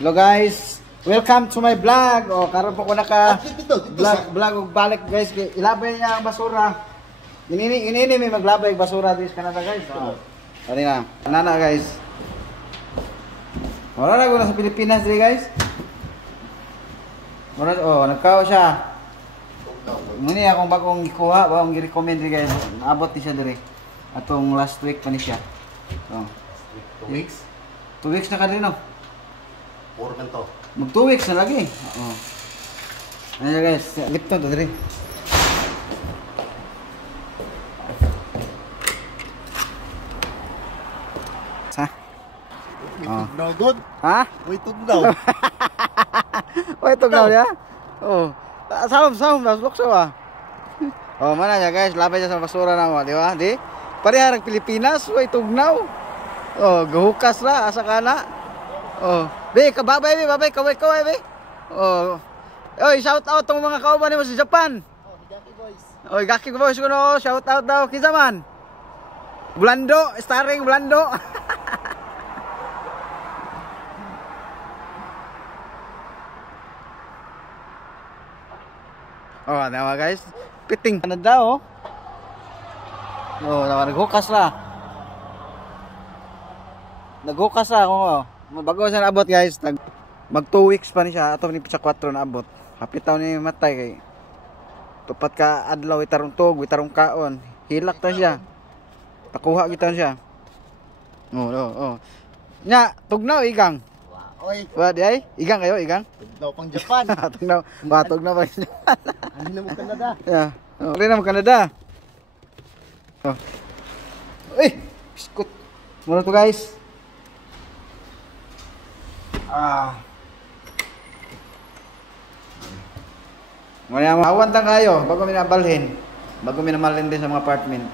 Hello guys, welcome to my vlog. O karon po ko naka vlog og balik guys. Ilabay niya ang basura. Ini may maglabay ang basura dis Canada guys. Ani na. Nana guys. Wala na ko na sa Pilipinas diri guys. Wala nagkaw siya. Muni akong bagong ikuha, bagong gi-recommend diri guys. Naabot ni siya diri. Atong last week pa ni siya. So, 2 weeks? 2 weeks na ka rin no? 4 man to. Mag 2 weeks na lagi. Oo. Ayan guys, Lipton to diri. Sa? No good? Ha? Wait daw. Wait tugnaw ya? Oh. Salom, baslok sa Oh, mana ya guys, labay sa basura na mo, di ba? Di? Parehara Pilipinas, wait tugnaw. Oh, gahukas ra asa kana. Oh, be kababay be, babay kaway be. Oh. Oy, shout out tong mga kauban nimo sa Japan. Oh, Gaki Boys. Oy, Gaki Boys kuno, shout out daw kinsa man. Blando, starring Blando. Oh, nawa guys. Piting Canada oh. Oh, naghukas ra. Naghukas ra ko. Bago siya naabot guys, mag 2 weeks pa ni siya ato ni pitsa 4 na abot. Hapit taon ni matay kay tupat ka adlaw itarong tog, itarong kaon. Hilak ta siya. Pakuha kita siya. Oh. Nya, tugnaw igang. Oy, Wa di ay? Igang kayo, igang? tugnaw pang Japan. Tugnaw pa rin. Ano na mo Canada? Yeah. Oh, rin naman Canada. Oh. Uy! Biskut. Muna to guys. Muna mo. Awan tang kayo. Bago minabalhin. Bago minamalhin din sa mga apartment.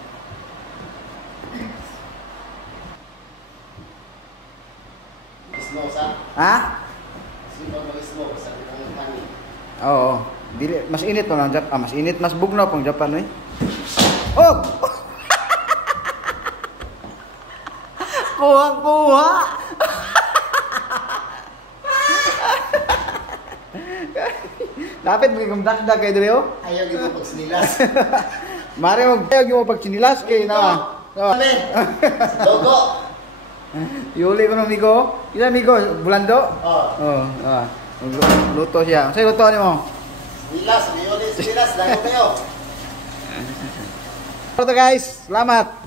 Snow sa? Ha? Sino mag-snow sa ng kanin? Oo. Dili, mas init pa ng Japan. Mas init, mas bugnaw pang Japan eh. Oh! Kuha! Dapat mo kong dakdak kayo dito. Ayaw gito pagsinilas. Mare mo ayaw mo pag sinilas kay na. Kami. Logo. Yuli ko ng amigo. Ila amigo, Bulando? Oh. Luto siya. Say luto ni mo. Sinilas, dago kayo. Ito guys, salamat.